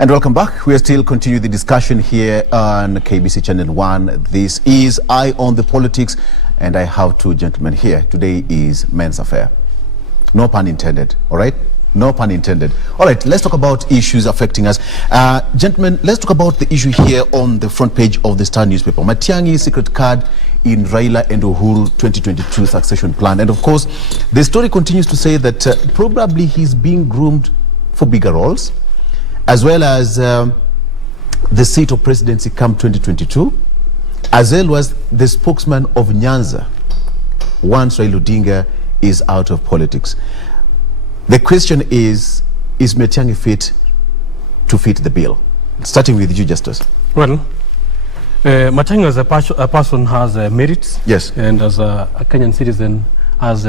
And welcome back. We are still continuing the discussion here on KBC Channel 1. This is Eye on the Politics, and I have two gentlemen here. Today is Men's Affair. No pun intended, all right? No pun intended. All right, let's talk about issues affecting us. Gentlemen, let's talk about the issue here on the front page of the Star newspaper. Matiang'i's secret card in Raila and Uhuru 2022 succession plan. And of course, the story continues to say that probably he's being groomed for bigger roles, as well as the seat of presidency come 2022, as well as the spokesman of Nyanza once Raila Odinga is out of politics. The question is Matiang'i fit to fit the bill? Starting with you, Justus. Well, Matiang'i as a person has merits. Yes. And as a Kenyan citizen has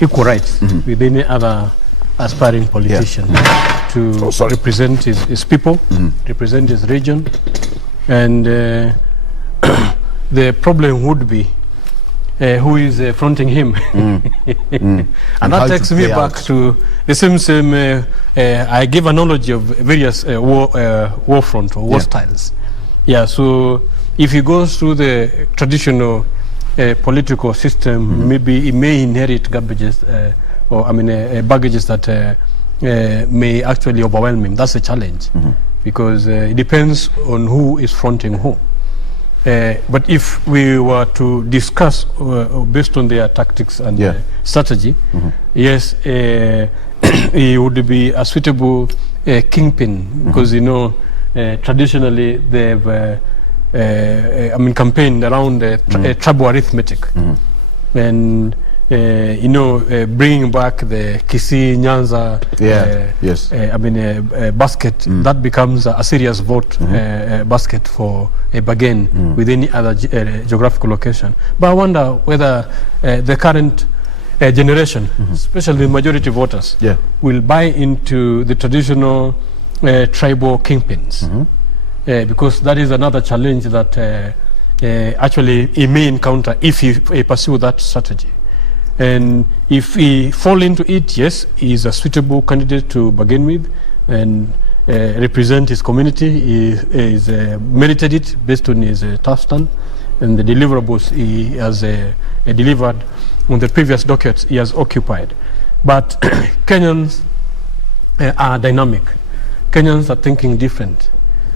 equal rights with any other aspiring politician. To represent his people, represent his region, and the problem would be who is fronting him. And that takes me back to the same I give analogy of various war front or war styles. Yeah, so if he goes through the traditional political system, maybe he may inherit garbages, baggages that may actually overwhelm him. That's a challenge, because it depends on who is fronting who. But if we were to discuss based on their tactics and strategy, yes, he would be a suitable kingpin, because traditionally they've campaigned around tribal arithmetic, and bringing back the Kisii Nyanza basket, that becomes a serious vote basket for a bargain with any other geographical location. But I wonder whether the current generation, especially majority voters, will buy into the traditional tribal kingpins, because that is another challenge that actually he may encounter if he pursue that strategy. And if he fall into it, yes, he is a suitable candidate to bargain with and represent his community. He is merited it based on his tough stand and the deliverables he has delivered on the previous dockets he has occupied. But Kenyans are dynamic. Kenyans are thinking different.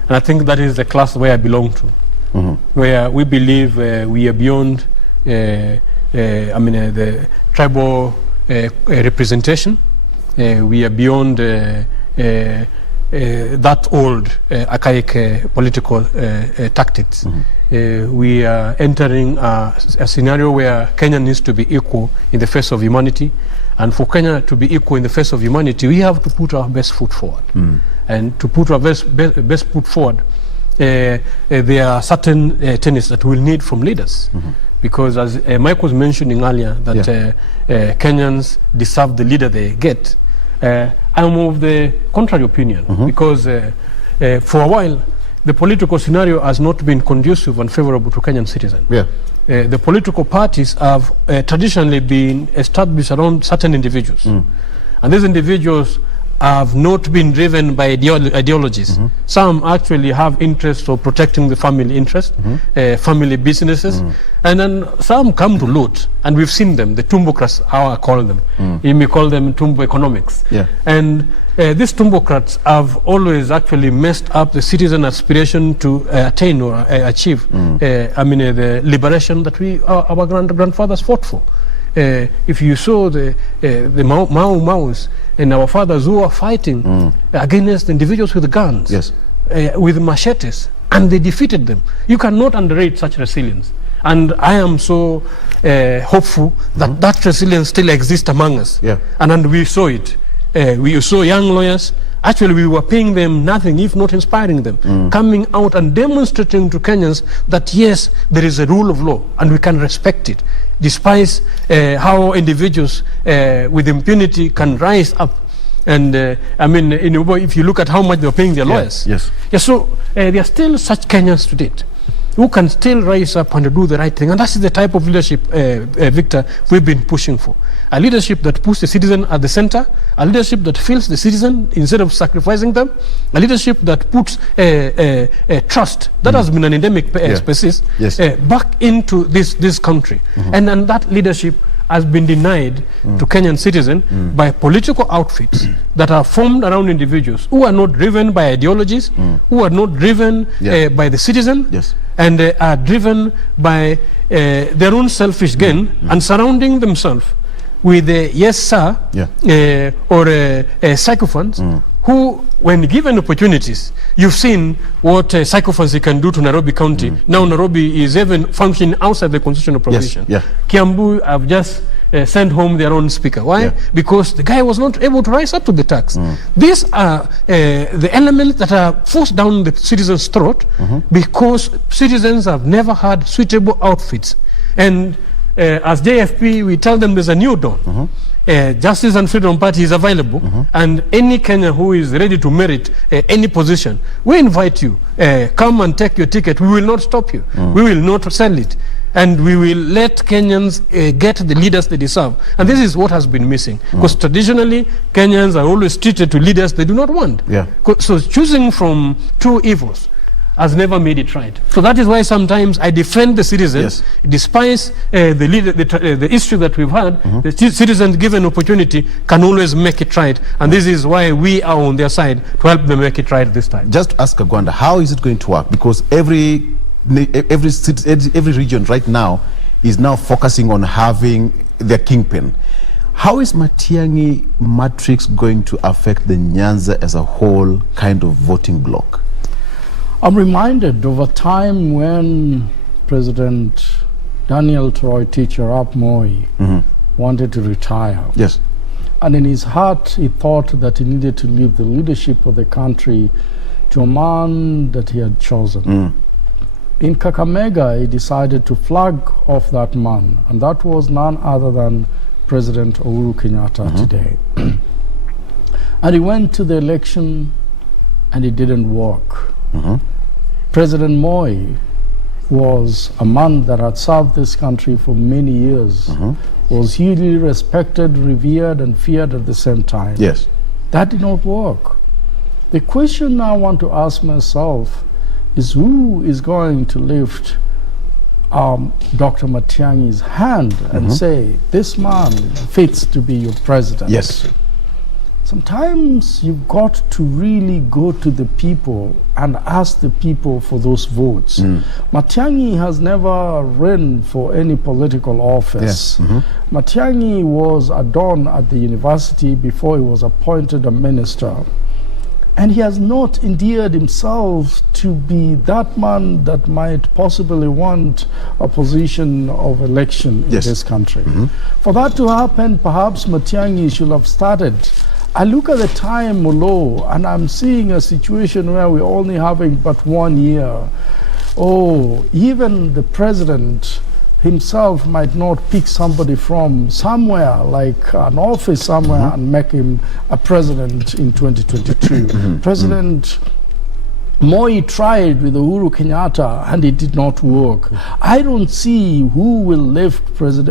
And I think that is the class where I belong to, where we believe we are beyond the tribal representation. We are beyond that old archaic political tactics. We are entering a scenario where Kenya needs to be equal in the face of humanity. And for Kenya to be equal in the face of humanity, we have to put our best foot forward. And to put our best foot forward, there are certain tenets that we'll need from leaders. Because as Mike was mentioning earlier, that Kenyans deserve the leader they get, I'm of the contrary opinion, because for a while, the political scenario has not been conducive and favorable to Kenyan citizens. The political parties have traditionally been established around certain individuals. And these individuals have not been driven by ideologies. Some actually have interests of protecting the family interest, family businesses, and then some come to loot, and we've seen them, the tumbocrats, how I call them. You may call them tumbo economics. And these tumbocrats have always actually messed up the citizen aspiration to attain or achieve the liberation that our grandfathers fought for. If you saw the Maus and our fathers who are fighting against individuals with guns, with machetes, and they defeated them. You cannot underrate such resilience. And I am so hopeful that that resilience still exists among us. And we saw it. We saw young lawyers Actually, we were paying them nothing, if not inspiring them, coming out and demonstrating to Kenyans that yes, there is a rule of law and we can respect it, despite how individuals with impunity can rise up. And I mean, if you look at how much they're paying their lawyers. Yes. Yeah, so there are still such Kenyans to date who can still rise up and do the right thing. And that's the type of leadership, Victor, we've been pushing for. A leadership that puts the citizen at the center, a leadership that feels the citizen instead of sacrificing them, a leadership that puts trust, that has been an endemic species, back into this country. And that leadership has been denied to Kenyan citizens by political outfits that are formed around individuals who are not driven by ideologies, who are not driven by the citizen, and are driven by their own selfish gain and surrounding themselves with yes sir or sycophants who, when given opportunities, you've seen what sycophancy can do to Nairobi County. Now Nairobi is even functioning outside the constitutional provision. Kiambu have just sent home their own speaker. Why? Because the guy was not able to rise up to the tax. These are the elements that are forced down the citizens' throat because citizens have never had suitable outfits. And as JFP, we tell them there's a new dawn. Justice and Freedom Party is available, and any Kenyan who is ready to merit any position, we invite you. Come and take your ticket. We will not stop you. We will not sell it. And we will let Kenyans get the leaders they deserve. And this is what has been missing. Because traditionally, Kenyans are always treated to leaders they do not want. So choosing from two evils has never made it right. So that is why sometimes I defend the citizens, despite the issue that we've had. The citizens given opportunity can always make it right, and this is why we are on their side to help them make it right this time. Just ask Agwanda, how is it going to work? Because every region right now is now focusing on having their kingpin. How is Matiang'i matrix going to affect the Nyanza as a whole kind of voting bloc? I'm reminded of a time when President Daniel Troy Teacher Arap Moi wanted to retire. And in his heart, he thought that he needed to leave the leadership of the country to a man that he had chosen. In Kakamega, he decided to flag off that man, and that was none other than President Uhuru Kenyatta today. And he went to the election, and it didn't work. President Moi was a man that had served this country for many years, was hugely respected, revered, and feared at the same time. That did not work. The question I want to ask myself is, who is going to lift Dr. Matiang'i's hand and say, this man fits to be your president? Sometimes you've got to really go to the people and ask the people for those votes. Matiang'i has never run for any political office. Matiang'i was a don at the university before he was appointed a minister. And he has not endeared himself to be that man that might possibly want a position of election in this country. For that to happen, perhaps Matiang'i should have started. I look at the time, Oloo, and I'm seeing a situation where we're only having but 1 year. Even the president himself might not pick somebody from somewhere, like an office somewhere, and make him a president in 2022. President Moi tried with Uhuru Kenyatta and it did not work. I don't see who will lift at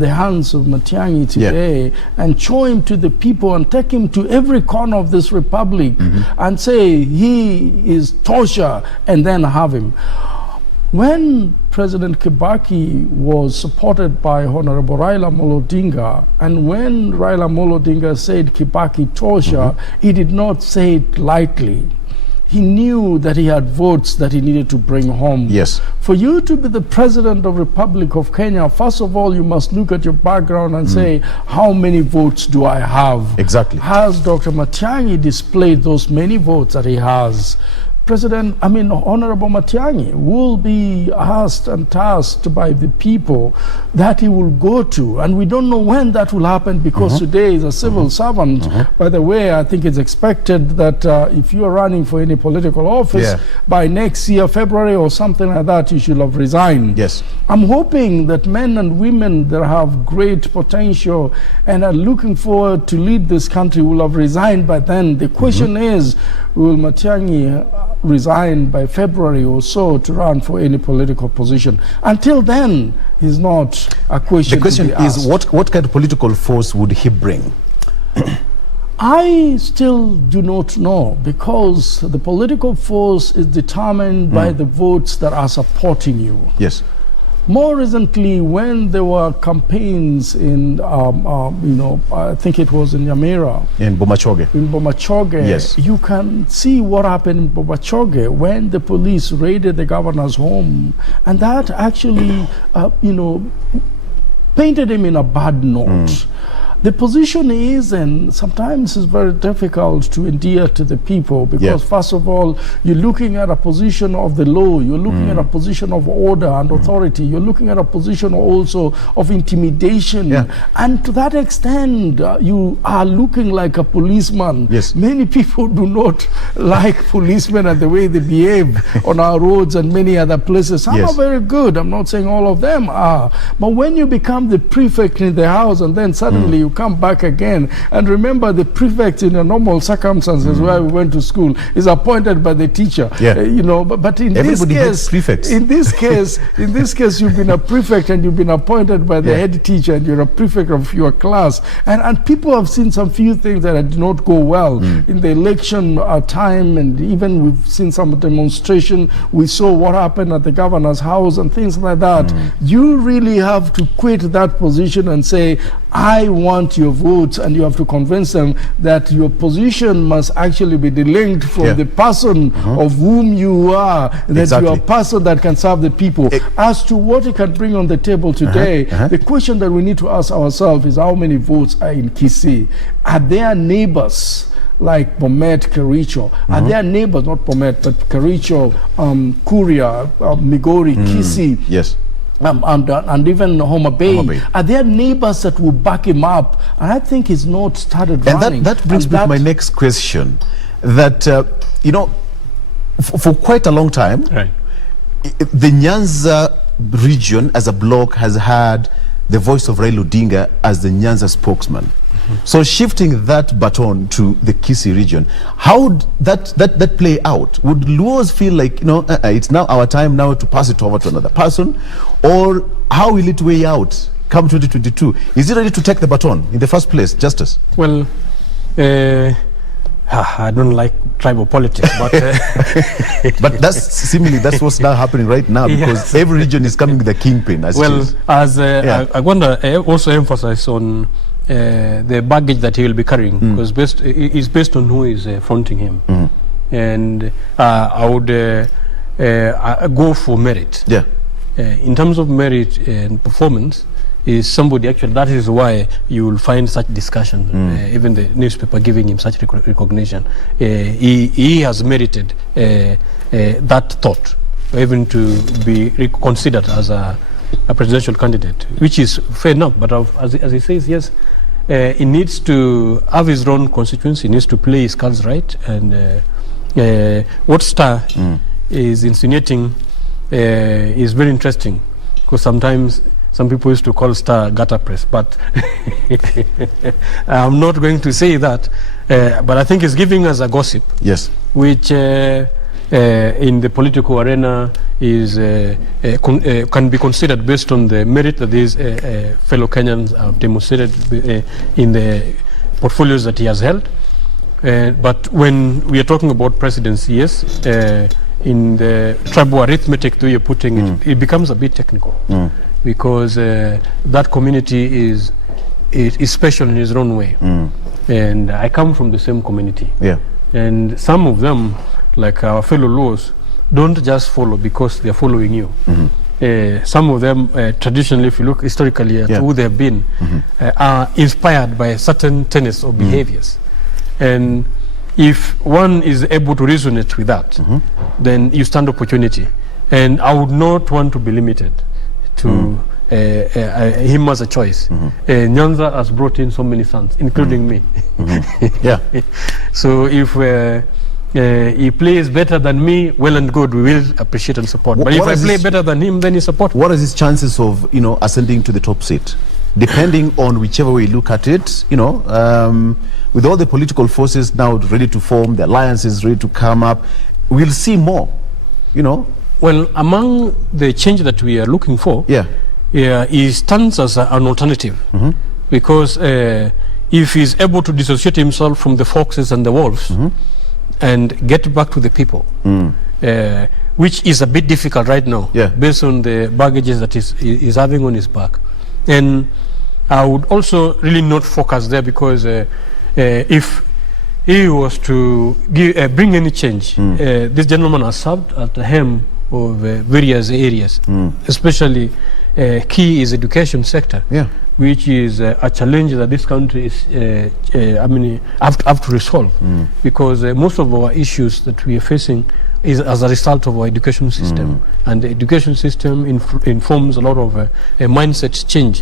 the hands of Matiang'i today and show him to the people and take him to every corner of this republic and say he is Tosha, and then have him. When President Kibaki was supported by Honorable Raila Odinga, and when Raila Odinga said Kibaki Tosha, he did not say it lightly. He knew that he had votes that he needed to bring home. For you to be the President of the Republic of Kenya, first of all, you must look at your background and say, how many votes do I have? Has Dr. Matiang'i displayed those many votes that he has? Honorable Matiang'i will be asked and tasked by the people that he will go to. And we don't know when that will happen, because today is a civil servant. By the way, I think it's expected that if you are running for any political office, by next year, February or something like that, you should have resigned. Yes. I'm hoping that men and women that have great potential and are looking forward to lead this country will have resigned by then. The question is, will Matiang'i resign by February or so to run for any political position? Until then, is not a question. The question is, what kind of political force would he bring? I still do not know, because the political force is determined by the votes that are supporting you. Yes. More recently, when there were campaigns in, I think it was in Nyamira. In Bomachoge. In Bomachoge, yes. You can see what happened in Bomachoge when the police raided the governor's home. And that actually, painted him in a bad note. The position is, and sometimes it's very difficult to endear to the people, because first of all, you're looking at a position of the law, you're looking at a position of order and authority, you're looking at a position also of intimidation. And to that extent, you are looking like a policeman. Yes. Many people do not like policemen and the way they behave on our roads and many other places. Some are very good, I'm not saying all of them are. But when you become the prefect in the house and then suddenly you come back again, and remember, the prefect in a normal circumstances where we went to school is appointed by the teacher. But in everybody this case, prefects. in this case, you've been a prefect and you've been appointed by the head teacher, and you're a prefect of your class. And people have seen some few things that did not go well in the election time, and even we've seen some demonstration. We saw what happened at the governor's house and things like that. You really have to quit that position and say, I want your votes, and you have to convince them that your position must actually be delinked from the person of whom you are, that you are a person that can serve the people. As to what you can bring on the table today, the question that we need to ask ourselves is, how many votes are in Kisii? Are there neighbors like Bomet, Kericho? Are there neighbors, not Bomet, but Kericho, Kuria, Migori, Kisii? Yes. And even Homa Bay. Are there neighbors that will back him up? And I think he's not started running. And that brings me to my next question. That, for quite a long time, the Nyanza region as a bloc has had the voice of Raila Odinga as the Nyanza spokesman. So shifting that baton to the Kisii region, how would that play out? Would Luos feel like, it's now our time now to pass it over to another person? Or how will it weigh out come 2022? Is it ready to take the baton in the first place, Justus? Well, I don't like tribal politics, but but that's what's now happening right now, because every region is coming with a kingpin. As Agwanda also emphasized on the baggage that he will be carrying, because it's based on who is fronting him. And I would go for merit. In terms of merit and performance, is somebody actually, that is why you will find such discussion, even the newspaper giving him such recognition. He has merited that thought, even to be considered as a presidential candidate, which is fair enough. But as he says, yes, he needs to have his own constituency, he needs to play his cards right. And what Star is insinuating is very interesting, because sometimes some people used to call Star gutter press, but I'm not going to say that. But I think it's giving us a gossip, which in the political arena is can be considered based on the merit that these fellow Kenyans have demonstrated in the portfolios that he has held. But when we are talking about presidency, yes, in the tribal arithmetic that you're putting it, it becomes a bit technical, because that community is special in its own way. And I come from the same community. And some of them, like our fellow laws, don't just follow because they're following you. Some of them, traditionally, if you look historically at who they've been, are inspired by certain tenets or behaviors. And if one is able to resonate with that, then you stand opportunity. And I would not want to be limited to him as a choice. Nyanza has brought in so many sons, including me. Yeah. So if he plays better than me, well and good, we will appreciate and support. But if I play better than him, then he support. What are his chances of, ascending to the top seat? Depending on whichever way you look at it, with all the political forces now ready to form, the alliances ready to come up, we'll see more, Well, among the change that we are looking for, he stands as an alternative. Because if he's able to dissociate himself from the foxes and the wolves and get back to the people, which is a bit difficult right now, based on the baggages that he's having on his back. And I would also really not focus there, because if he was to bring any change, this gentleman has served at the helm of various areas, especially key is education sector, which is a challenge that this country is have to resolve, because most of our issues that we are facing is as a result of our education system, and the education system informs a lot of mindset change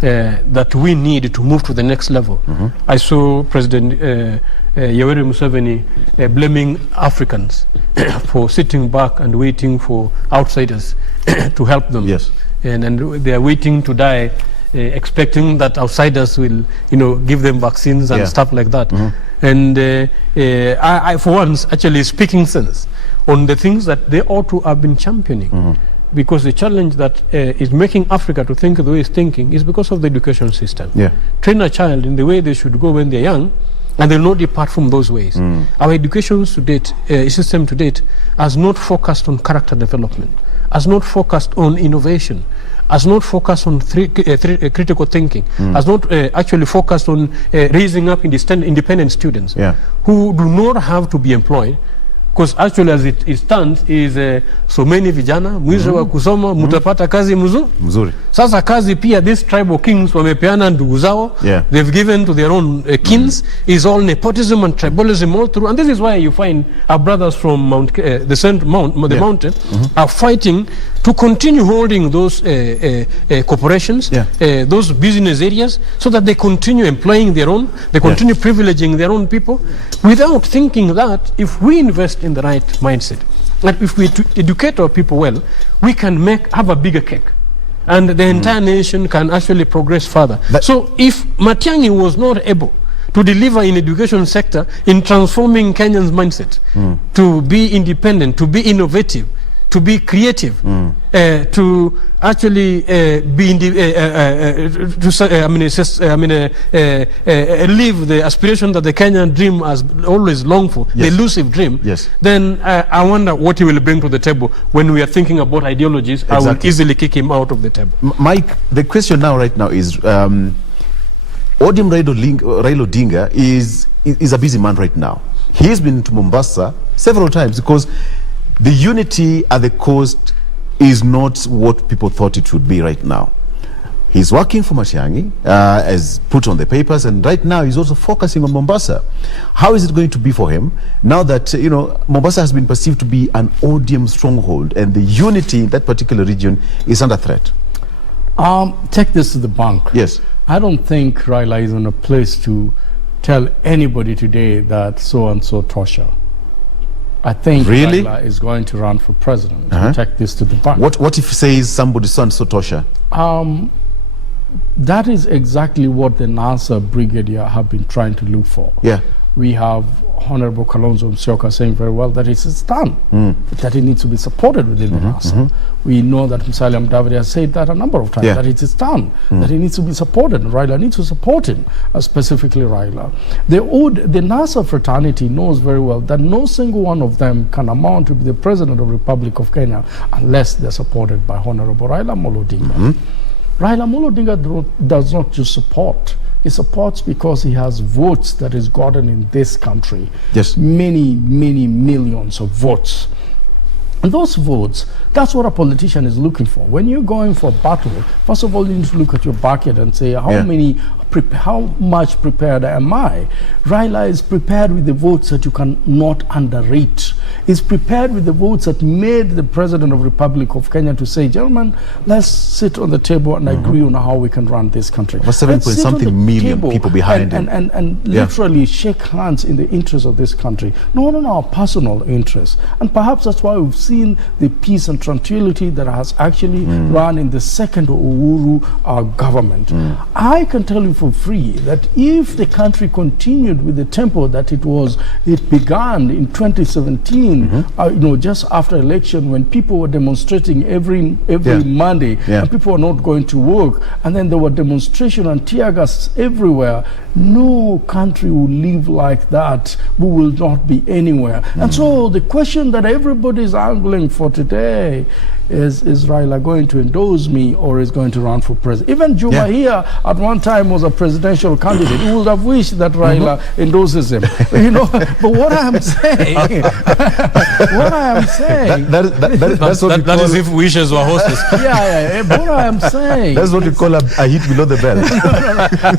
that we need to move to the next level. I saw President Yoweri Museveni blaming Africans for sitting back and waiting for outsiders to help them. And they are waiting to die, expecting that outsiders will, give them vaccines and stuff like that. And I, for once, actually speaking sense on the things that they ought to have been championing. Because the challenge that is making Africa to think the way it's thinking is because of the education system. Train a child in the way they should go when they're young, and they'll not depart from those ways. Our education system to date has not focused on character development, has not focused on innovation, has not focused on critical thinking, has not actually focused on raising up independent students who do not have to be employed. Because actually as it stands is so many vijana mwisho wa kusoma mutapata kazi mzuri. Sasa kazi pia these tribal kings wamepeana ndugu zao, they've given to their own kings, is all nepotism and tribalism all through. And this is why you find our brothers from the mountain are fighting to continue holding those corporations, those business areas, so that they continue employing their own, they continue privileging their own people, without thinking that if we invest in the right mindset, and if we educate our people well, we can have a bigger cake, and the entire nation can actually progress further. So if Matiang'i was not able to deliver in education sector in transforming Kenyans' mindset to be independent, to be innovative, to be creative, to actually live the aspiration that the Kenyan dream has always longed for, the elusive dream, then I wonder what he will bring to the table when we are thinking about ideologies. I will easily kick him out of the table. Mike, the question right now is, Raila Odinga is a busy man right now. He's been to Mombasa several times, because the unity at the coast is not what people thought it would be right now. He's working for Matiang'i, as put on the papers, and right now he's also focusing on Mombasa. How is it going to be for him now that, Mombasa has been perceived to be an ODM stronghold, and the unity in that particular region is under threat? Take this to the bank. Yes. I don't think Raila is in a place to tell anybody today that so-and-so torture. I think Raila is going to run for president. Take this to the bank. What if he says somebody so-and-so torture? That is exactly what the NASA brigadier have been trying to look for. We have Honorable Kalonzo Musyoka saying very well that it's done, that it needs to be supported within the NASA. We know that Musalia Mudavadi has said that a number of times, that it is done, that it needs to be supported, and Raila needs to support him, specifically Raila. The NASA fraternity knows very well that no single one of them can amount to be the president of the Republic of Kenya unless they're supported by Honorable Raila Odinga. Raila Odinga does not just support. He supports because he has votes that is gotten in this country. Many, many millions of votes. And those votes, that's what a politician is looking for. When you're going for battle, first of all, you need to look at your backyard and say, how many how much prepared am I? Raila is prepared with the votes that you cannot underrate. He's prepared with the votes that made the President of the Republic of Kenya to say, gentlemen, let's sit on the table and agree on how we can run this country. Over 7-point-something million people behind him. And literally shake hands in the interest of this country, not on our personal interests. And perhaps that's why we've seen the peace and tranquility that has actually run in the second Uhuru government. I can tell you for free that if the country continued with the tempo that it began in 2017, just after election, when people were demonstrating every Monday, and people were not going to work, and then there were demonstration and tear gas everywhere, no country will live like that. We will not be anywhere. And so the question that everybody is angling for today is Raila going to endorse me or is going to run for president? Even Juma here at one time was a presidential candidate. He would have wished that Raila endorses him. But what I am saying, that is if wishes were horses. What I am saying, that's what you call a hit below the belt.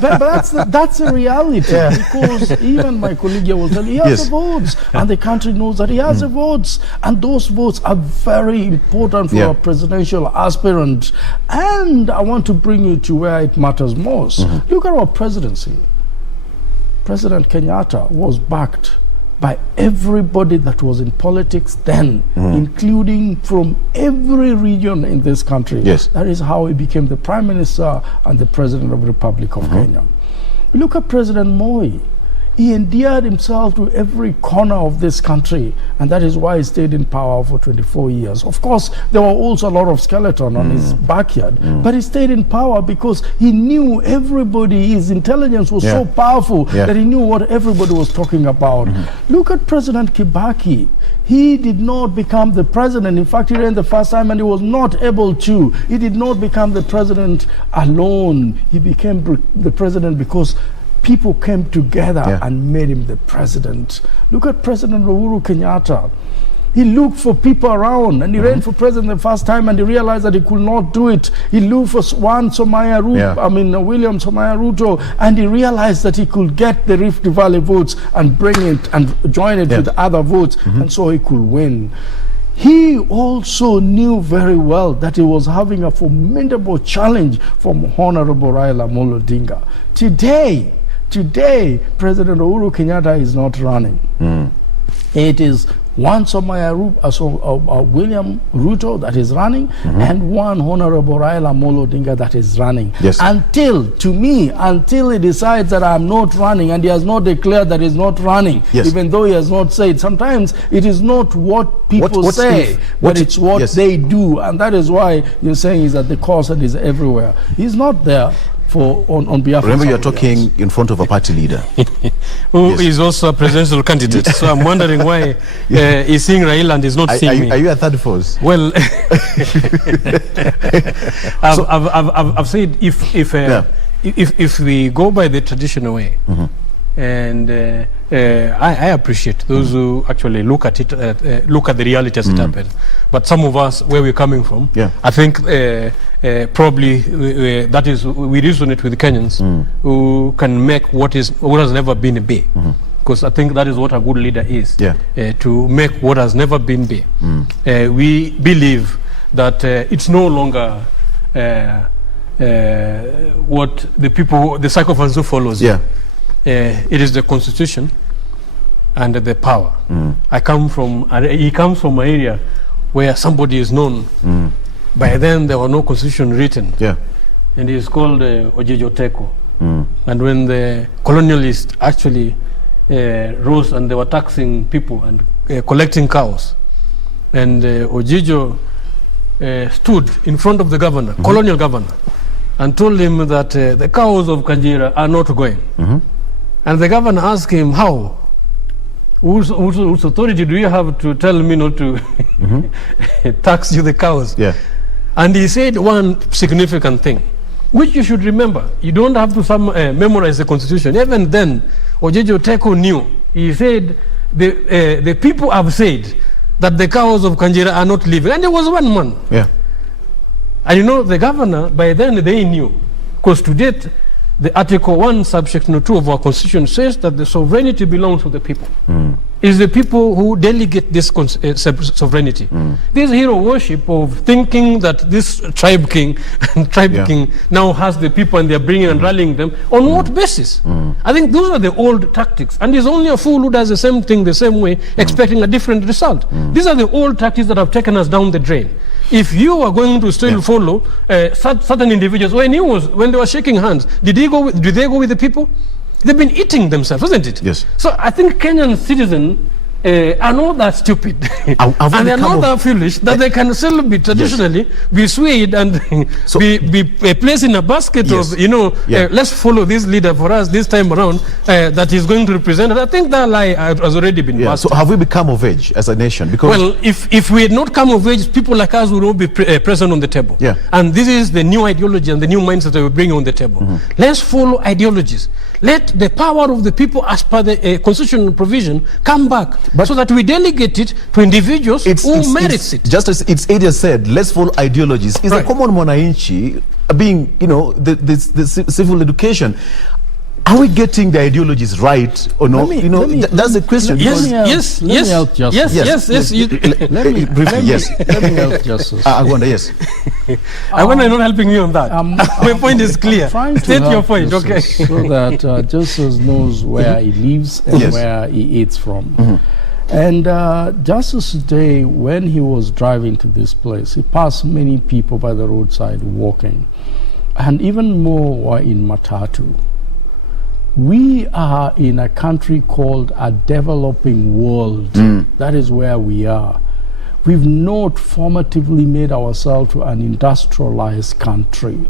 But that's a reality, because even my colleague here will tell you he has the votes, and the country knows that he has the votes, and those votes are very important for a presidential aspirant. And I want to bring you to where it matters most. Look at our presidency. President Kenyatta was backed by everybody that was in politics then, including from every region in this country. That is how he became the Prime Minister and the President of the Republic of Kenya. Look at President Moi. He endeared himself to every corner of this country, and that is why he stayed in power for 24 years. Of course, there were also a lot of skeleton on his backyard, but he stayed in power because he knew everybody. His intelligence was so powerful that he knew what everybody was talking about. Look at President Kibaki. He did not become the president. In fact, he ran the first time and he was not able to. He did not become the president alone. He became the president because people came together and made him the president. Look at President Uhuru Kenyatta. He looked for people around, and he ran for president the first time, and he realized that he could not do it. He looked for William Somaya Ruto, and he realized that he could get the Rift Valley votes and bring it and join it with other votes, and so he could win. He also knew very well that he was having a formidable challenge from Honorable Raila Odinga. Today, President Uhuru Kenyatta is not running. It is one William Ruto that is running, and one Honorable Raila Odinga that is running. Until he decides that I'm not running, and he has not declared that he's not running, even though he has not said. Sometimes it is not what people say, but it's what they do, and that is why you're saying is that the caution is everywhere. He's not there on behalf of Remember, you're talking in front of a party leader who is also a presidential candidate. So I'm wondering why he's seeing Raila and he's not seeing me. Are you a third force? Well, I've said if we go by the traditional way, and I appreciate those who actually look at it, look at the reality as it happens. But some of us, where we're coming from, I think probably that is, we resonate with Kenyans who can make what has never been be. Because I think that is what a good leader is, to make what has never been be. We believe that it's no longer what the people, the sycophants who follows. It is the constitution and the power. He comes from an area where somebody is known. By then there was no constitution written, and he is called Ojejo Teko. And when the colonialists actually rose and they were taxing people and collecting cows, and Ojejo stood in front of the governor, colonial governor, and told him that the cows of Kanjira are not going. And the governor asked him, how? Whose authority do you have to tell me not to tax you the cows? And he said one significant thing, which you should remember. You don't have to memorize the constitution. Even then, Ojejo Teko knew. He said, the people have said that the cows of Kanjira are not living. And there was one man. And you know, the governor, by then they knew. Because to date, the Article 1, subsection 2 of our Constitution says that the sovereignty belongs to the people. It's the people who delegate this sovereignty. This hero worship of thinking that this tribe king king now has the people and they're bringing and rallying them, on what basis? I think those are the old tactics. And it's only a fool who does the same thing the same way, expecting a different result. These are the old tactics that have taken us down the drain. If you are going to still follow certain individuals, when they were shaking hands, did they go with the people? They've been eating themselves, isn't it? Yes. So I think Kenyan citizens are not that stupid, and they're not that foolish that they can still be traditionally be swayed and be placed in a basket of let's follow this leader for us this time around that is going to represent us. I think that lie has already been busted. So have we become of age as a nation? Because well, if we had not come of age, people like us would not be present on the table. Yeah. And this is the new ideology and the new mindset that we bring on the table. Let's follow ideologies. Let the power of the people, as per the constitutional provision, come back, so that we delegate it to individuals who merits it. Just as its area said, let's follow ideologies. Is a common mwananchi being, the civil education? Are we getting the ideologies right or not? That's the question. Yes. Let me help Justus. Agwanda, yes. Agwanda, not helping you on that. My point is clear. State your point, okay? So that Justus knows where he lives and where he eats from. And Justus today, when he was driving to this place, he passed many people by the roadside walking, and even more were in Matatu. We are in a country called a developing world. That is where we are. We've not formatively made ourselves to an industrialized country.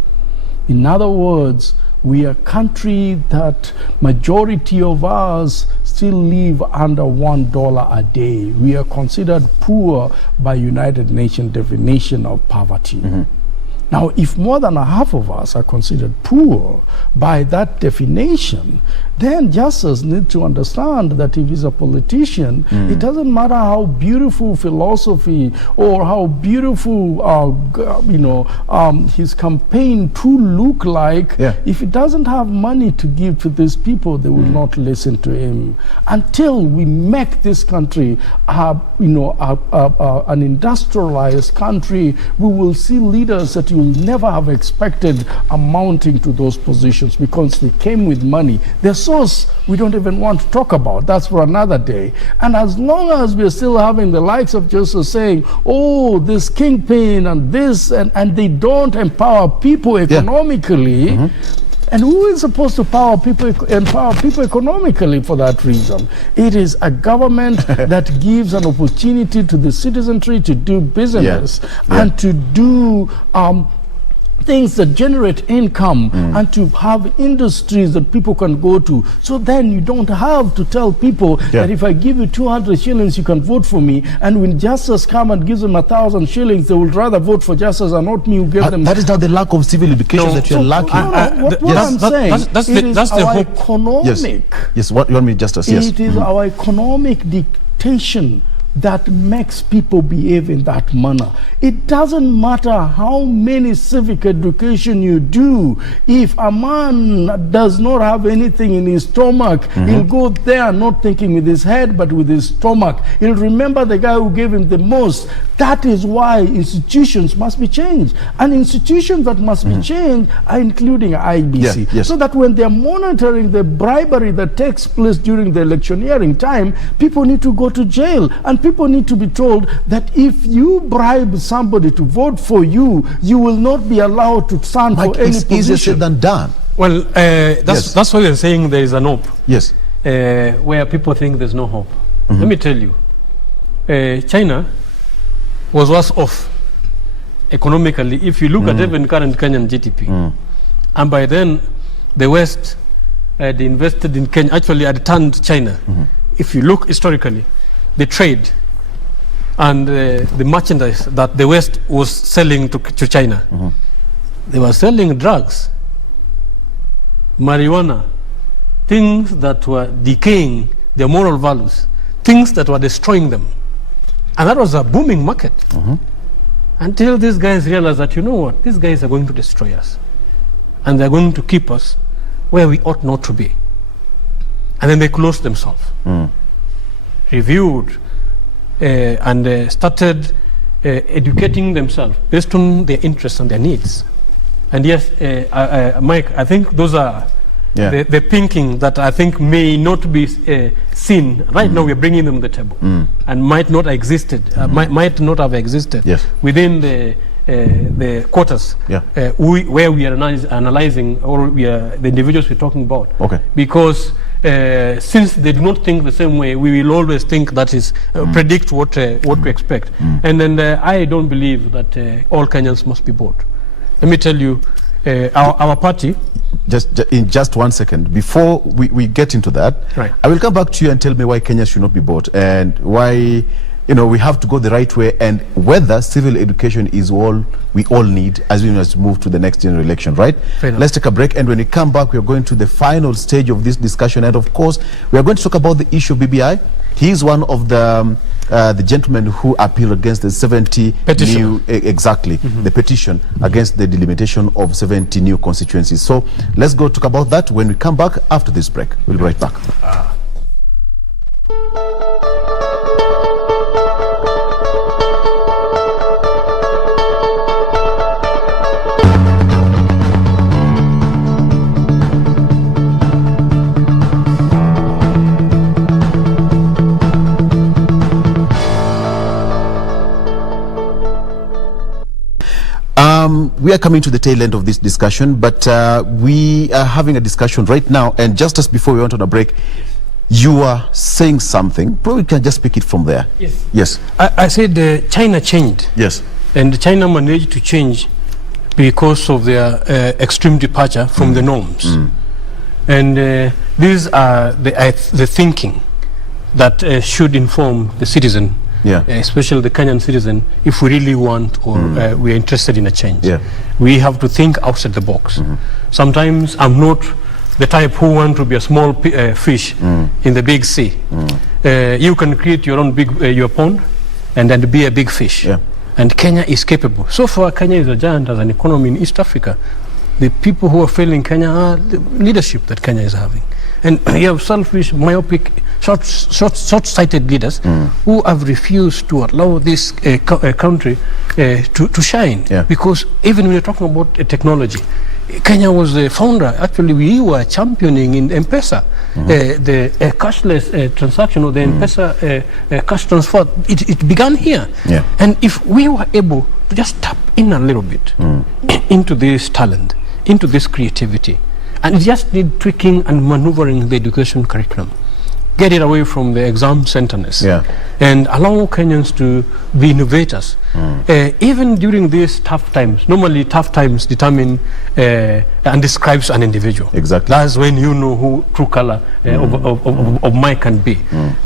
In other words, we are a country that majority of us still live under $1 a day. We are considered poor by United Nations definition of poverty. Now, if more than a half of us are considered poor by that definition, then Justus needs to understand that if he's a politician, it doesn't matter how beautiful philosophy or how beautiful, his campaign to look like. If he doesn't have money to give to these people, they will not listen to him. Until we make this country, an industrialized country, we will see leaders that you will never have expected amounting to those positions because they came with money. The source we don't even want to talk about. That's for another day. And as long as we're still having the likes of Justus saying, oh, this kingpin and this, and they don't empower people economically, and who is supposed to empower people economically for that reason? It is a government that gives an opportunity to the citizenry to do business and to do things that generate income and to have industries that people can go to. So then you don't have to tell people that if I give you 200 shillings, you can vote for me. And when Justus come and gives them 1,000 shillings, they would rather vote for Justus and not me who gave them. That is not the lack of civil education that you're lacking. What I'm saying, that's our economic. Yes, what you want me, Justus? Yes. It is our economic dictation that makes people behave in that manner. It doesn't matter how many civic education you do. If a man does not have anything in his stomach, he'll go there not thinking with his head but with his stomach. He'll remember the guy who gave him the most. That is why institutions must be changed. And institutions that must be changed are including IBC. So that when they're monitoring the bribery that takes place during the electioneering time, people need to go to jail. And people need to be told that if you bribe somebody to vote for you, you will not be allowed to stand for any position. Easier said than done. Well, that's why we're saying there is an hope. Yes. Where people think there's no hope. Let me tell you, China was worse off economically if you look at even current Kenyan GDP. And by then, the West had invested in Kenya, actually had turned China. If you look historically, the trade and the merchandise that the West was selling to China, they were selling drugs, marijuana, things that were decaying their moral values, things that were destroying them. And that was a booming market. Until these guys realized that, you know what, these guys are going to destroy us. And they're going to keep us where we ought not to be. And then they closed themselves, reviewed, and started educating themselves based on their interests and their needs. And yes, Mike, I think those are the thinking that I think may not be seen. Right now, we're bringing them to the table and might not might not have existed within the quarters where we are analyzing, or the individuals we're talking about. Because since they do not think the same way, we will always think that is predict what to expect. And then I don't believe that all Kenyans must be bought. Let me tell you, our party. In just 1 second, before we get into that, I will come back to you and tell me why Kenya should not be bought and why we have to go the right way, and whether civil education is all we all need as we move to the next general election, right? Let's take a break, and when we come back, we are going to the final stage of this discussion, and of course, we are going to talk about the issue of BBI. He is one of the gentlemen who appealed against the 70 petition. New, the petition against the delimitation of 70 new constituencies. So let's go talk about that when we come back after this break. We'll be right back. We are coming to the tail end of this discussion, but we are having a discussion right now, and just before we went on a break, you are saying something. Probably we can just pick it from there. Yes. I said China changed. Yes. And China managed to change because of their extreme departure from the norms. And these are the thinking that should inform the citizen, especially the Kenyan citizen, if we really want or we are interested in a change. We have to think outside the box. Sometimes I'm not the type who want to be a small fish in the big sea. You can create your own your pond and then be a big fish. And Kenya is capable. So far, Kenya is a giant as an economy in East Africa. The people who are failing Kenya are the leadership that Kenya is having. And you have selfish, myopic, short-sighted leaders who have refused to allow this country to shine. Because even when you're talking about technology, Kenya was the founder. Actually, we were championing in M-Pesa, the cashless transaction, or the M-Pesa cash transfer. It began here. And if we were able to just tap in a little bit into this talent, into this creativity, and just need tweaking and maneuvering the education curriculum, get it away from the exam centeredness, and allow Kenyans to be innovators. Even during these tough times, normally tough times determine and describes an individual. That's when you know who true color of Mike can be.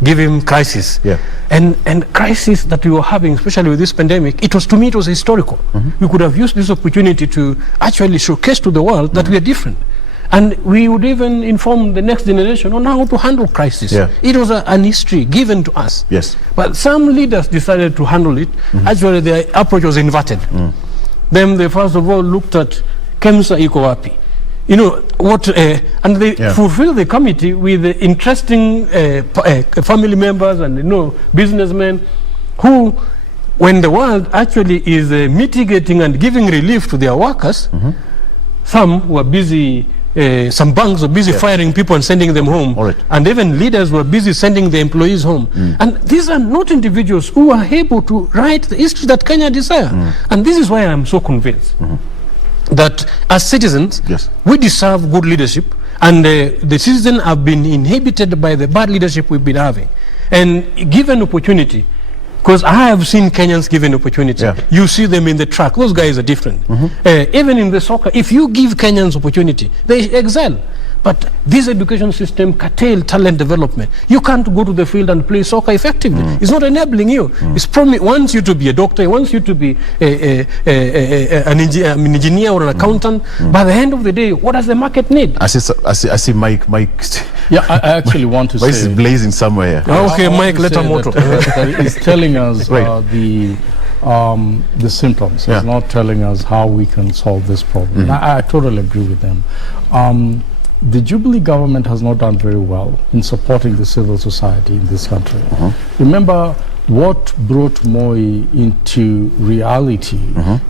Give him crisis. And crisis that we were having, especially with this pandemic, to me it was historical. We could have used this opportunity to actually showcase to the world that we are different. And we would even inform the next generation on how to handle crisis. It was an history given to us. But some leaders decided to handle it. Actually, their approach was inverted. Then they first of all looked at Kemsa iko wapi. You know what? And they fulfill the committee with interesting family members and businessmen who, when the world actually is mitigating and giving relief to their workers, some were busy. Some banks were busy firing people and sending them home, and even leaders were busy sending the employees home. And these are not individuals who are able to write the history that Kenya desires. And this is why I'm so convinced that as citizens, we deserve good leadership, and the citizens have been inhibited by the bad leadership we've been having. And given opportunity, because I have seen Kenyans given opportunity. You see them in the track. Those guys are different. Even in the soccer, if you give Kenyans opportunity, they excel. But this education system curtail talent development. You can't go to the field and play soccer effectively. It's not enabling you. It wants you to be a doctor, it wants you to be an engineer or an accountant. By the end of the day, what does the market need? I see Mike. I actually want to say... Voice is blazing somewhere. Okay, Mike, let him motor. He's telling us the symptoms. He's not telling us how we can solve this problem. I totally agree with them. the Jubilee government has not done very well in supporting the civil society in this country. Remember, what brought Moi into reality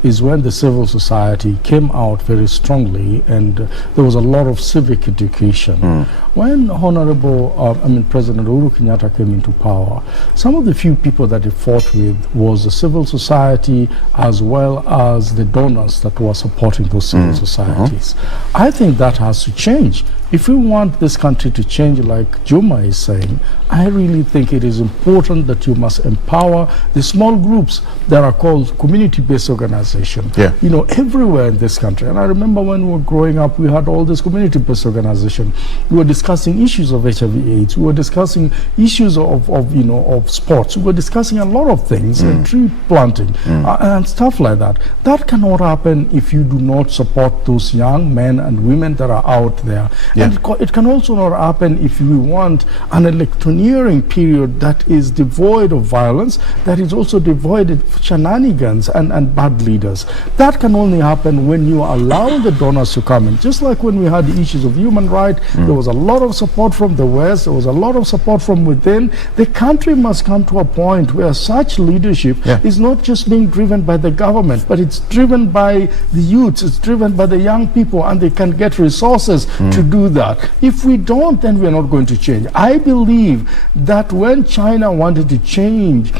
is when the civil society came out very strongly, and there was a lot of civic education. When President Uhuru Kenyatta came into power, some of the few people that he fought with was the civil society as well as the donors that were supporting those civil societies. I think that has to change. If we want this country to change, like Juma is saying, I really think it is important that you must empower the small groups that are called community-based organizations. You know, everywhere in this country. And I remember when we were growing up, we had all this community-based organization. We were discussing issues of HIV/AIDS. We were discussing issues of sports. We were discussing a lot of things, tree planting and stuff like that. That cannot happen if you do not support those young men and women that are out there. And it can also not happen if we want an electioneering period that is devoid of violence, that is also devoid of shenanigans and bad leaders. That can only happen when you allow the donors to come in. Just like when we had the issues of human rights, there was a lot of support from the West, there was a lot of support from within. The country must come to a point where such leadership is not just being driven by the government, but it's driven by the youths, it's driven by the young people, and they can get resources to do that. If we don't, then we're not going to change. I believe that when China wanted to change,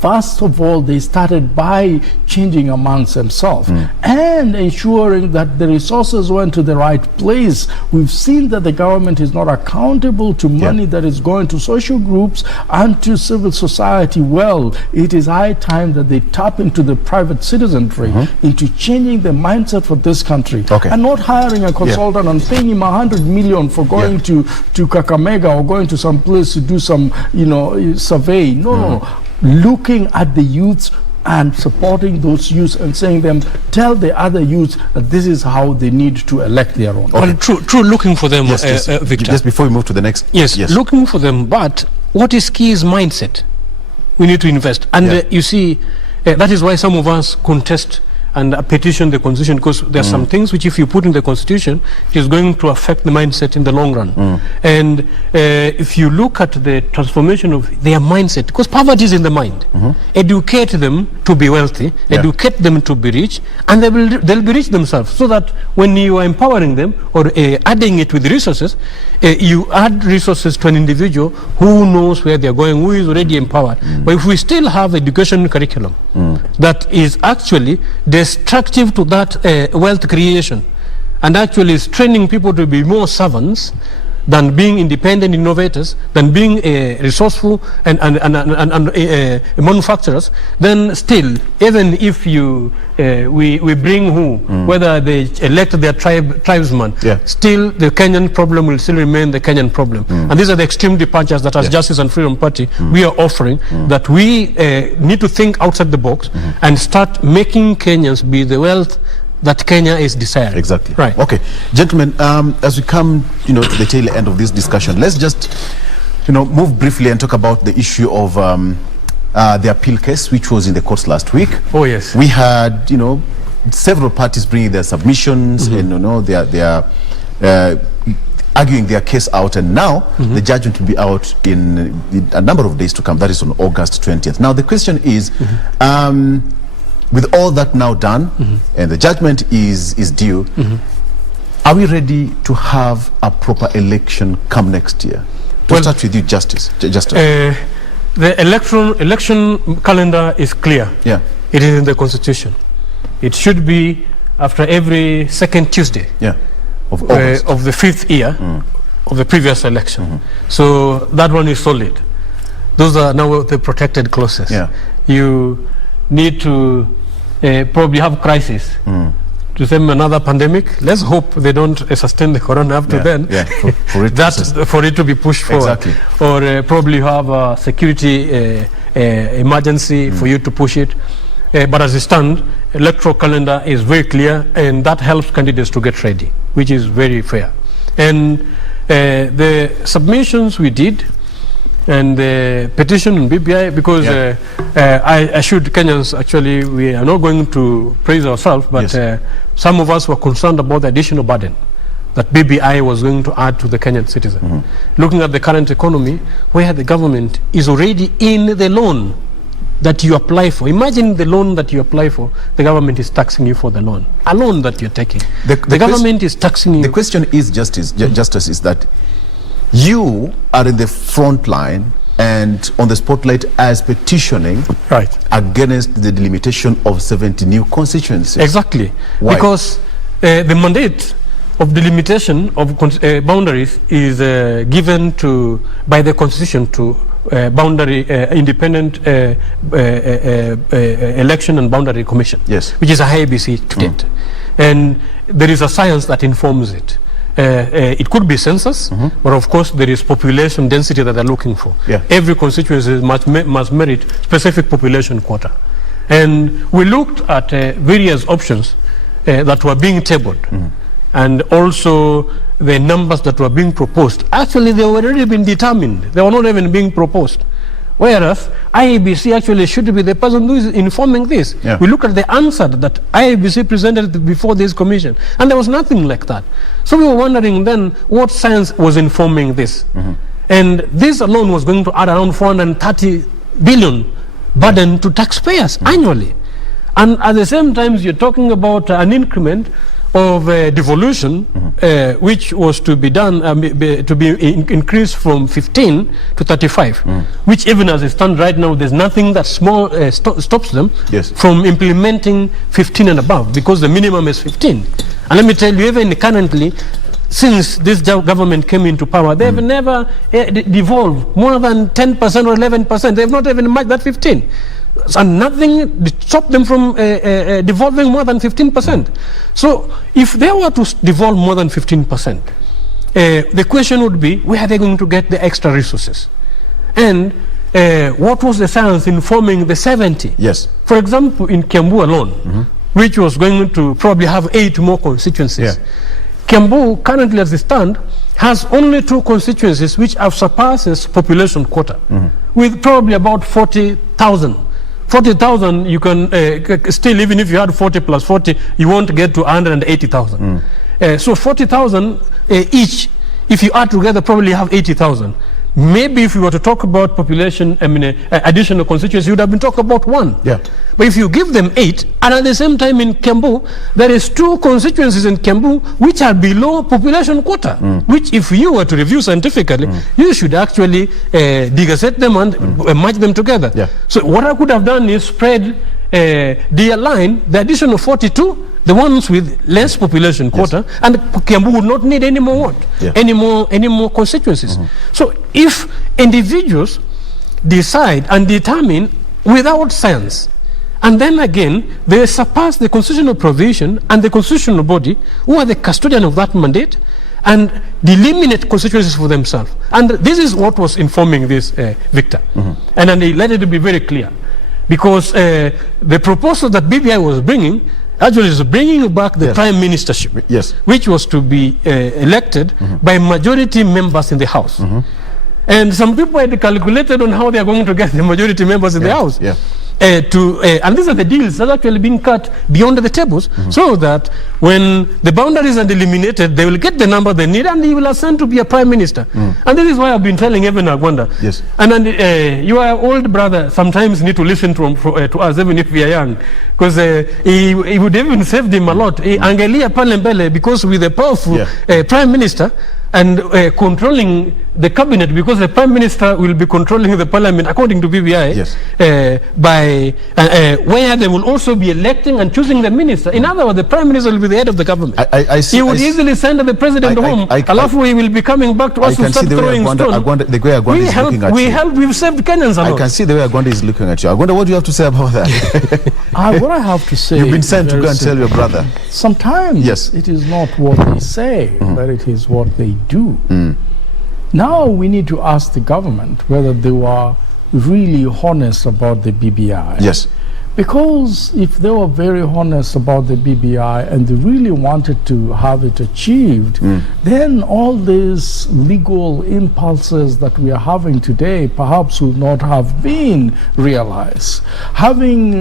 first of all, they started by changing amongst themselves and ensuring that the resources went to the right place. We've seen that the government is not accountable to money that is going to social groups and to civil society. Well, it is high time that they tap into the private citizenry, into changing the mindset for this country, and not hiring a consultant and paying him 100 million for going to Kakamega or going to some place to do some, survey. No. Looking at the youths and supporting those youths and saying them, tell the other youths that this is how they need to elect their own. Well, true, looking for them, Victor. Just before we move to the next. Yes, looking for them, but what is key is mindset. We need to invest. And you see, that is why some of us contest and petition the constitution, because there are some things which if you put in the constitution, it is going to affect the mindset in the long run. And if you look at the transformation of their mindset, because poverty is in the mind, educate them to be wealthy, educate them to be rich, and they'll be rich themselves, so that when you are empowering them or adding it with resources, you add resources to an individual who knows where they're going, who is already empowered. But if we still have education curriculum that is actually destructive to that wealth creation, and actually is training people to be more servants than being independent innovators, than being resourceful and manufacturers, then still, even if we bring whether they elect their tribesman, still the Kenyan problem will still remain the Kenyan problem. And these are the extreme departures that as Justice and Freedom Party we are offering, that we need to think outside the box and start making Kenyans be the wealth that Kenya is desiring. Exactly. Right. Okay, gentlemen, as we come, to the tail end of this discussion, let's just, move briefly and talk about the issue of the appeal case, which was in the courts last week. Oh yes. We had, several parties bringing their submissions, and they are arguing their case out, and now the judgment will be out in a number of days to come. That is on August 20th. Now the question is, with all that now done, and the judgment is due, are we ready to have a proper election come next year? To start with you, Justus. The election calendar is clear. It is in the constitution. It should be after every second Tuesday of August, of the 5th year of the previous election. So that one is solid. Those are now the protected clauses. You need to probably have crisis to them, another pandemic. Let's hope they don't sustain the corona up to then. For it to be pushed forward. Or probably have a security emergency for you to push it. But as it stands, electoral calendar is very clear, and that helps candidates to get ready, which is very fair. And the submissions we did, and the petition on BBI, because I should Kenyans, actually, we are not going to praise ourselves, but some of us were concerned about the additional burden that BBI was going to add to the Kenyan citizen. Looking at the current economy, where the government is already in the loan that you apply for. Imagine the loan that you apply for, the government is taxing you for the loan. A loan that you're taking. The government is taxing you. The question is, Justus, is that you are in the front line and on the spotlight as petitioning against the delimitation of 70 new constituencies. Exactly. Why? Because the mandate of delimitation of boundaries is given by the Constitution to boundary independent election and boundary commission, which is a IBC to date. And there is a science that informs it. It could be census, but of course there is population density that they're looking for. Every constituency must merit specific population quota. And we looked at various options that were being tabled, and also the numbers that were being proposed. Actually, they were already been determined. They were not even being proposed. Whereas IEBC actually should be the person who is informing this. We look at the answer that IEBC presented before this commission, and there was nothing like that. So we were wondering then what science was informing this. And this alone was going to add around 430 billion burden to taxpayers annually. And at the same time, you're talking about an increment of devolution, which was to be done, to be increased from 15 to 35, which even as it stands right now, there's nothing that stops them from implementing 15 and above, because the minimum is 15. And let me tell you, even currently, since this government came into power, they have never devolved more than 10% or 11%. They have not even matched that 15. And nothing stopped them from devolving more than 15%. So if they were to devolve more than 15%, the question would be, where are they going to get the extra resources? And what was the science informing the 70? For example, in Kiambu alone, which was going to probably have 8 more constituencies. Kiambu, currently as it stands, has only 2 constituencies which have surpassed its population quota, with probably about 40,000. 40,000, you can still, even if you had 40 plus 40, you won't get to 180,000. So 40,000 each, if you add together, probably have 80,000. Maybe if you were to talk about population, additional constituencies, you would have been talking about 1. But if you give them 8, and at the same time in Kiambu, there is 2 constituencies in Kiambu which are below population quota, which if you were to review scientifically, you should actually degassette them and merge them together. So what I could have done is spread the line, the additional 42, the ones with less population quota, and Kiambu would not need any more any more constituencies. So if individuals decide and determine without science, and then again they surpass the constitutional provision and the constitutional body who are the custodian of that mandate, and delimitate constituencies for themselves. And this is what was informing this, Victor. And then let it be very clear, because the proposal that BBI was bringing actually is bringing back the prime ministership, which was to be elected by majority members in the House. And some people had calculated on how they are going to get the majority members in the House. And these are the deals that are actually being cut beyond the tables, so that when the boundaries are delimited, they will get the number they need, and he will ascend to be a prime minister. And this is why I've been telling even Agwanda. And then your old brother sometimes need to listen to us, even if we are young, because he would even save him a lot. Angelia Palembele, because with a powerful prime minister, and controlling the cabinet, because the prime minister will be controlling the parliament according to BBI, where they will also be electing and choosing the minister. In other words, the prime minister will be the head of the government. He would easily send the president home. Alafu he will be coming back to us to start throwing stones. We've saved Kenyans a lot. I can see the way Agwanda is looking at you. Agwanda, what do you have to say about that? What I have to say, you've been sent to go and tell your brother. Sometimes it is not what they say, but it is what they do. Now we need to ask the government whether they were really honest about the BBI. Because if they were very honest about the BBI and they really wanted to have it achieved, then all these legal impulses that we are having today perhaps would not have been realized. Having,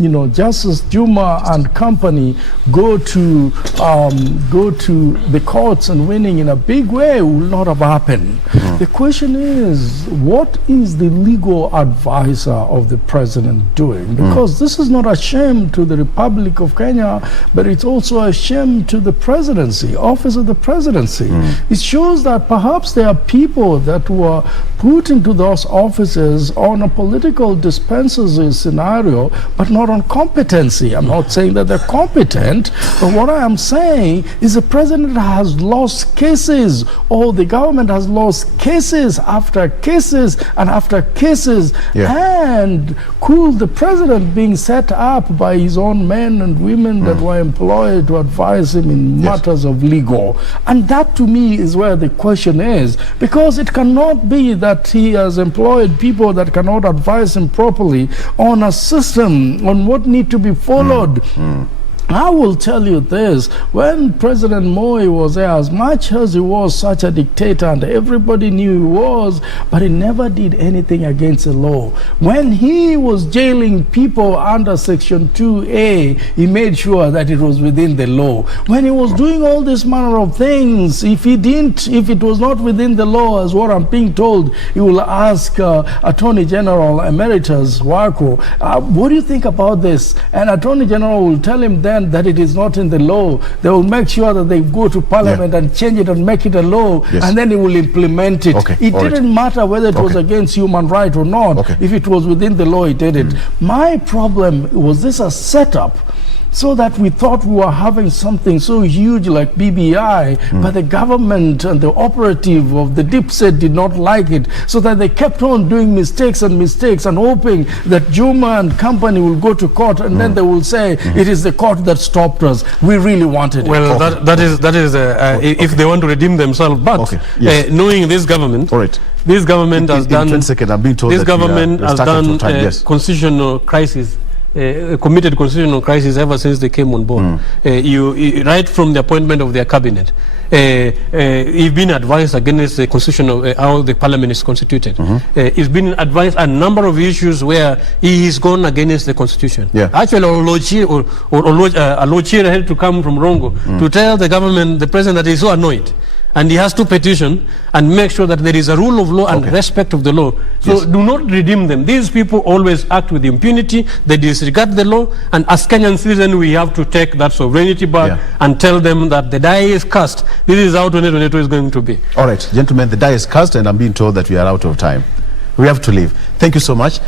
you know, Justice Juma and company go to the courts and winning in a big way will not have happened. The question is, what is the legal advisor of the president doing? Because this is not a shame to the Republic of Kenya, but it's also a shame to the presidency, office of the presidency. It shows that perhaps there are people that were put into those offices on a political dispensary scenario, but not on competency. I'm not saying that they're competent, but what I am saying is the president has lost cases, or the government has lost cases after cases and after cases. And could the president being set up by his own men and women that were employed to advise him in matters of legal? And that to me is where the question is, because it cannot be that he has employed people that cannot advise him properly on a system, on what need to be followed. I will tell you this, when President Moi was there, as much as he was such a dictator and everybody knew he was, but he never did anything against the law. When he was jailing people under Section 2A, he made sure that it was within the law. When he was doing all this manner of things, if it was not within the law, as what I'm being told, he will ask Attorney General Emeritus Wako, what do you think about this? And Attorney General will tell him then that it is not in the law. They will make sure that they go to Parliament and change it and make it a law, and then he will implement it. It didn't matter whether it was against human rights or not. If it was within the law, he did it. My problem was this a setup so that we thought we were having something so huge like BBI, but the government and the operative of the deep state did not like it, so that they kept on doing mistakes and hoping that Juma and company will go to court, and then they will say it is the court that stopped us. We really wanted it. Well, that is if they want to redeem themselves. But knowing this government, this government has done constitutional crisis. Committed constitutional crisis ever since they came on board. Right from the appointment of their cabinet, he's been advised against the constitutional how the parliament is constituted. He's been advised a number of issues where he has gone against the constitution. Actually, Oloo had to come from Rongo to tell the government, the president, that he's so annoyed. And he has to petition and make sure that there is a rule of law and respect of the law. So do not redeem them. These people always act with impunity. They disregard the law. And as Kenyan citizens, we have to take that sovereignty back and tell them that the die is cast. This is how 2022 is going to be. All right, gentlemen, the die is cast, and I'm being told that we are out of time. We have to leave. Thank you so much.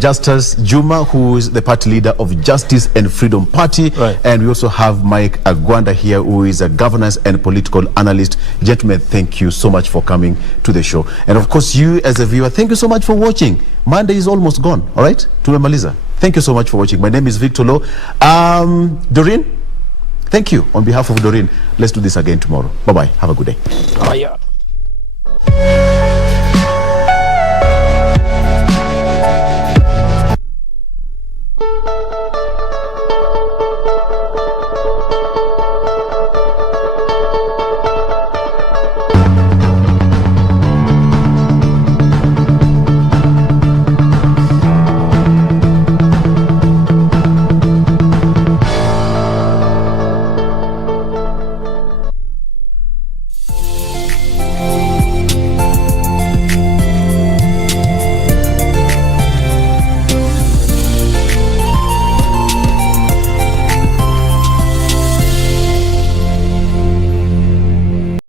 Justus Juma, who is the party leader of Justice and Freedom Party. And we also have Mike Agwanda here, who is a governance and political analyst. Gentlemen, thank you so much for coming to the show. And of course, you as a viewer, thank you so much for watching. Monday is almost gone, all right? Tumemaliza. Thank you so much for watching. My name is Victor Oloo. Doreen, thank you. On behalf of Doreen, let's do this again tomorrow. Bye-bye. Have a good day.